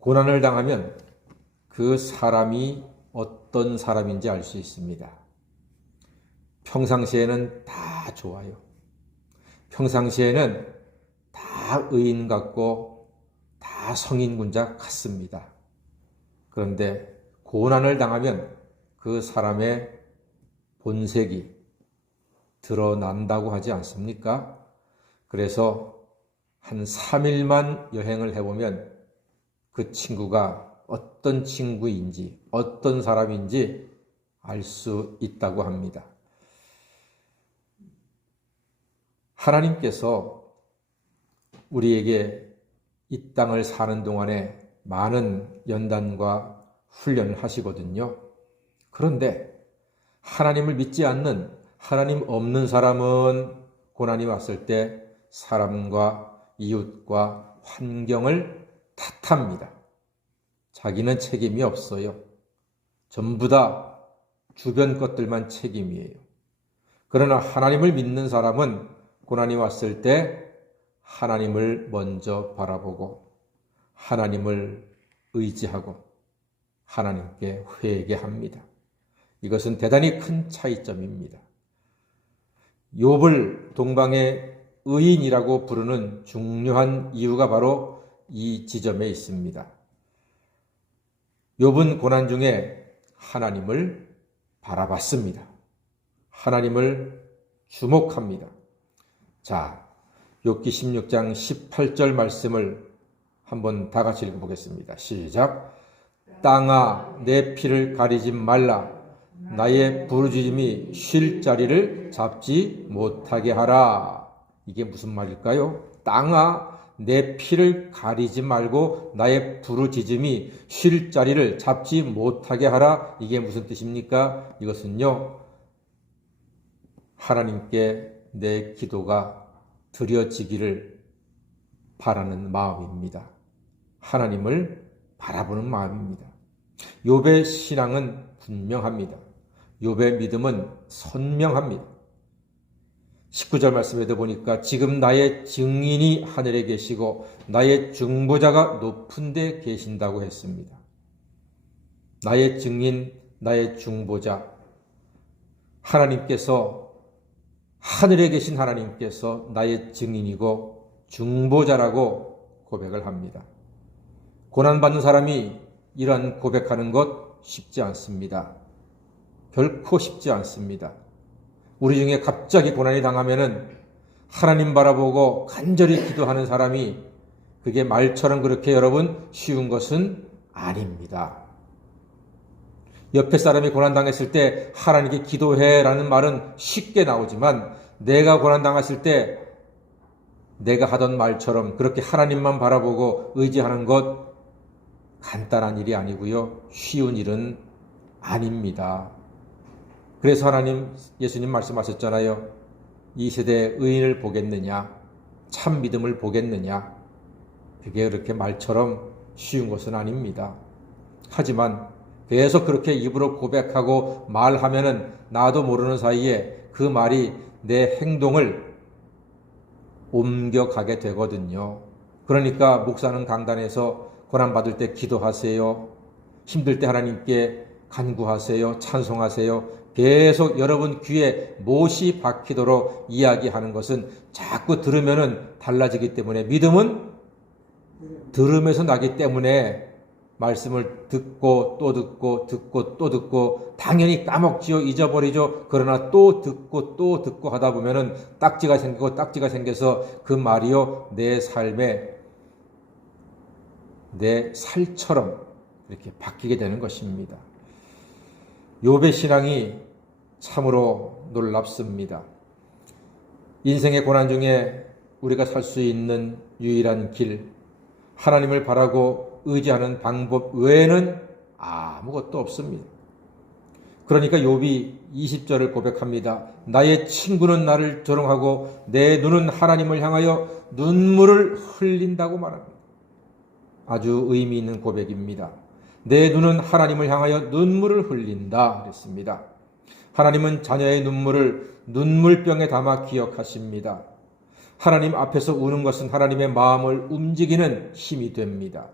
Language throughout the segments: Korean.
고난을 당하면 그 사람이 어떤 사람인지 알 수 있습니다. 평상시에는 다 좋아요. 평상시에는 다 의인 같고 다 성인군자 같습니다. 그런데 고난을 당하면 그 사람의 본색이 드러난다고 하지 않습니까? 그래서 한 3일만 여행을 해보면 그 친구가 어떤 친구인지 어떤 사람인지 알 수 있다고 합니다. 하나님께서 우리에게 이 땅을 사는 동안에 많은 연단과 훈련을 하시거든요. 그런데 하나님을 믿지 않는, 하나님 없는 사람은 고난이 왔을 때 사람과 이웃과 환경을 탓합니다. 자기는 책임이 없어요. 전부 다 주변 것들만 책임이에요. 그러나 하나님을 믿는 사람은 고난이 왔을 때 하나님을 먼저 바라보고 하나님을 의지하고 하나님께 회개합니다. 이것은 대단히 큰 차이점입니다. 욥을 동방의 의인이라고 부르는 중요한 이유가 바로 이 지점에 있습니다. 욥은 고난 중에 하나님을 바라봤습니다. 하나님을 주목합니다. 자, 욥기 16장 18절 말씀을 한번 다 같이 읽어보겠습니다. 시작. 땅아 내 피를 가리지 말라. 나의 부르짖음이 쉴 자리를 잡지 못하게 하라. 이게 무슨 말일까요? 땅아 내 피를 가리지 말고 나의 부르짖음이 쉴 자리를 잡지 못하게 하라. 이게 무슨 뜻입니까? 이것은요, 하나님께 내 기도가 드려지기를 바라는 마음입니다. 하나님을 바라보는 마음입니다. 욥의 신앙은 분명합니다. 욥의 믿음은 선명합니다. 19절 말씀에도 보니까 지금 나의 증인이 하늘에 계시고 나의 중보자가 높은 데 계신다고 했습니다. 나의 증인, 나의 중보자, 하나님께서, 하늘에 계신 하나님께서 나의 증인이고 중보자라고 고백을 합니다. 고난받는 사람이 이런 고백하는 것 쉽지 않습니다. 결코 쉽지 않습니다. 우리 중에 갑자기 고난이 당하면은 하나님 바라보고 간절히 기도하는 사람이 그게 말처럼 그렇게 여러분 쉬운 것은 아닙니다. 옆에 사람이 고난당했을 때 하나님께 기도해라는 말은 쉽게 나오지만 내가 고난당했을 때 내가 하던 말처럼 그렇게 하나님만 바라보고 의지하는 것 간단한 일이 아니고요. 쉬운 일은 아닙니다. 그래서 하나님, 예수님 말씀하셨잖아요. 이 세대의 의인을 보겠느냐? 참 믿음을 보겠느냐? 그게 그렇게 말처럼 쉬운 것은 아닙니다. 하지만 계속 그렇게 입으로 고백하고 말하면은 나도 모르는 사이에 그 말이 내 행동을 옮겨가게 되거든요. 그러니까 목사는 강단에서 고난받을 때 기도하세요. 힘들 때 하나님께 간구하세요. 찬송하세요. 계속 여러분 귀에 못이 박히도록 이야기하는 것은 자꾸 들으면은 달라지기 때문에, 믿음은 들으면서 나기 때문에 말씀을 듣고 또 듣고 듣고 또 듣고 당연히 까먹지요. 잊어버리죠. 그러나 또 듣고 하다 보면은 딱지가 생겨서 그 말이요 내 삶에 내 살처럼 이렇게 바뀌게 되는 것입니다. 욥의 신앙이 참으로 놀랍습니다. 인생의 고난 중에 우리가 살 수 있는 유일한 길, 하나님을 바라고 의지하는 방법 외에는 아무것도 없습니다. 그러니까 욥이 20절을 고백합니다. 나의 친구는 나를 조롱하고 내 눈은 하나님을 향하여 눈물을 흘린다고 말합니다. 아주 의미 있는 고백입니다. 내 눈은 하나님을 향하여 눈물을 흘린다 그랬습니다. 하나님은 자녀의 눈물을 눈물병에 담아 기억하십니다. 하나님 앞에서 우는 것은 하나님의 마음을 움직이는 힘이 됩니다.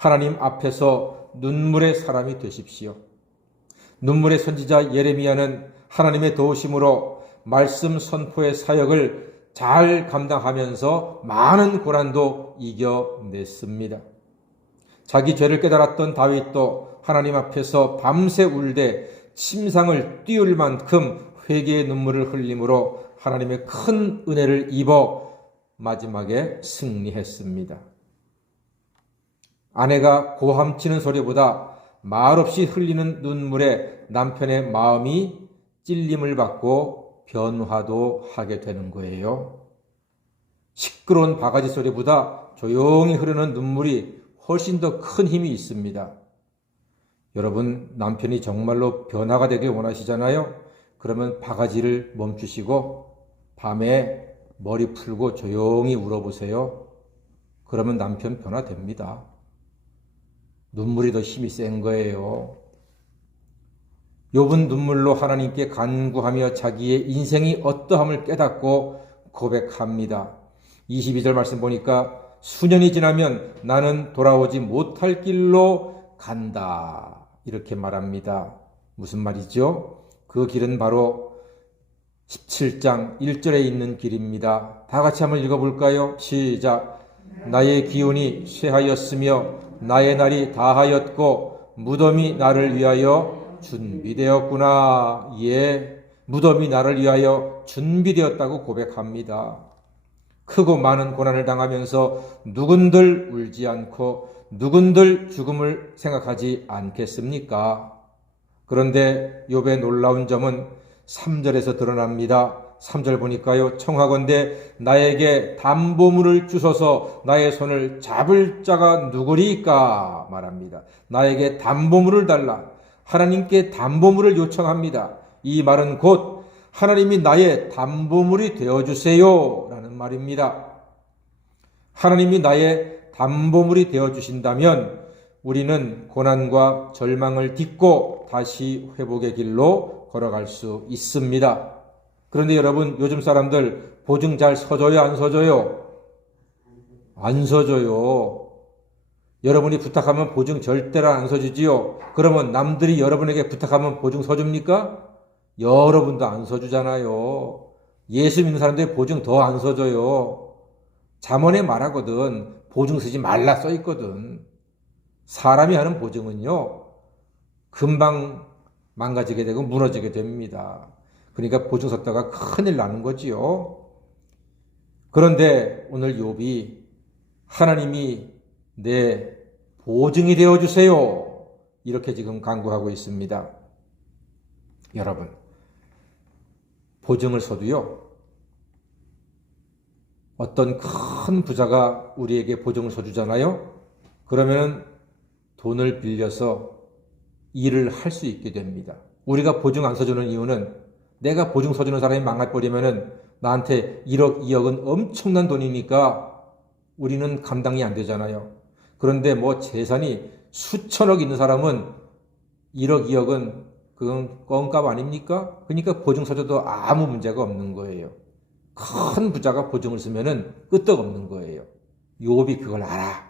하나님 앞에서 눈물의 사람이 되십시오. 눈물의 선지자 예레미야는 하나님의 도우심으로 말씀 선포의 사역을 잘 감당하면서 많은 고난도 이겨냈습니다. 자기 죄를 깨달았던 다윗도 하나님 앞에서 밤새 울되 침상을 띄울 만큼 회개의 눈물을 흘림으로 하나님의 큰 은혜를 입어 마지막에 승리했습니다. 아내가 고함치는 소리보다 말없이 흘리는 눈물에 남편의 마음이 찔림을 받고 변화도 하게 되는 거예요. 시끄러운 바가지 소리보다 조용히 흐르는 눈물이 훨씬 더 큰 힘이 있습니다. 여러분, 남편이 정말로 변화가 되길 원하시잖아요? 그러면 바가지를 멈추시고 밤에 머리 풀고 조용히 울어보세요. 그러면 남편 변화됩니다. 눈물이 더 힘이 센 거예요. 욥은 눈물로 하나님께 간구하며 자기의 인생이 어떠함을 깨닫고 고백합니다. 22절 말씀 보니까 수년이 지나면 나는 돌아오지 못할 길로 간다. 이렇게 말합니다. 무슨 말이죠? 그 길은 바로 17장 1절에 있는 길입니다. 다 같이 한번 읽어볼까요? 시작. 나의 기운이 쇠하였으며 나의 날이 다하였고 무덤이 나를 위하여 준비되었구나. 예, 무덤이 나를 위하여 준비되었다고 고백합니다. 크고 많은 고난을 당하면서 누군들 울지 않고 누군들 죽음을 생각하지 않겠습니까? 그런데 욥의 놀라운 점은 3절에서 드러납니다. 3절 보니까요. 청하건대 나에게 담보물을 주소서 나의 손을 잡을 자가 누구리까 말합니다. 나에게 담보물을 달라. 하나님께 담보물을 요청합니다. 이 말은 곧 하나님이 나의 담보물이 되어주세요 라는 말입니다. 하나님이 나의 담보물이 되어주신다면 우리는 고난과 절망을 딛고 다시 회복의 길로 걸어갈 수 있습니다. 그런데 여러분, 요즘 사람들 보증 잘 서줘요, 안 서줘요? 안 서줘요. 여러분이 부탁하면 보증 절대로 안 서주지요. 그러면 남들이 여러분에게 부탁하면 보증 서줍니까? 여러분도 안 서주잖아요. 예수 믿는 사람들이 보증 더 안 서줘요. 잠언에 말하거든. 보증 쓰지 말라 써있거든. 사람이 하는 보증은요, 금방 망가지게 되고 무너지게 됩니다. 그러니까 보증 섰다가 큰일 나는 거지요. 그런데 오늘 욥이 하나님이 내 보증이 되어주세요. 이렇게 지금 간구하고 있습니다. 여러분, 보증을 서도요, 어떤 큰 부자가 우리에게 보증을 서주잖아요. 그러면 돈을 빌려서 일을 할 수 있게 됩니다. 우리가 보증 안 서주는 이유는 내가 보증 서주는 사람이 망할버리면은 나한테 1억, 2억은 엄청난 돈이니까 우리는 감당이 안 되잖아요. 그런데 뭐 재산이 수천억 있는 사람은 1억, 2억은 그건 껌값 아닙니까? 그러니까 보증 서줘도 아무 문제가 없는 거예요. 큰 부자가 보증을 쓰면은 끄떡없는 거예요. 욥이 그걸 알아.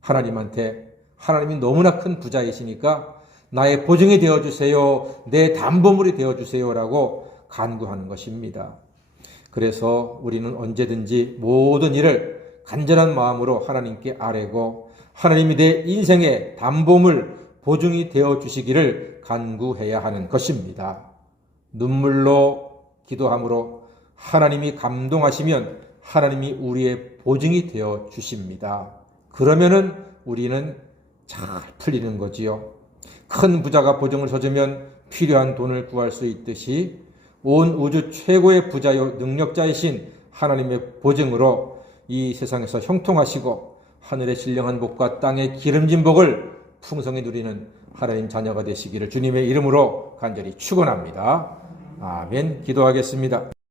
하나님이 너무나 큰 부자이시니까 나의 보증이 되어주세요. 내 담보물이 되어주세요라고 간구하는 것입니다. 그래서 우리는 언제든지 모든 일을 간절한 마음으로 하나님께 아뢰고 하나님이 내 인생의 담보물, 보증이 되어주시기를 간구해야 하는 것입니다. 눈물로 기도함으로 하나님이 감동하시면 하나님이 우리의 보증이 되어주십니다. 그러면은 우리는 잘 풀리는 거지요. 큰 부자가 보증을 서주면 필요한 돈을 구할 수 있듯이 온 우주 최고의 부자요 능력자이신 하나님의 보증으로 이 세상에서 형통하시고 하늘의 신령한 복과 땅의 기름진 복을 풍성히 누리는 하나님 자녀가 되시기를 주님의 이름으로 간절히 축원합니다. 아멘. 기도하겠습니다.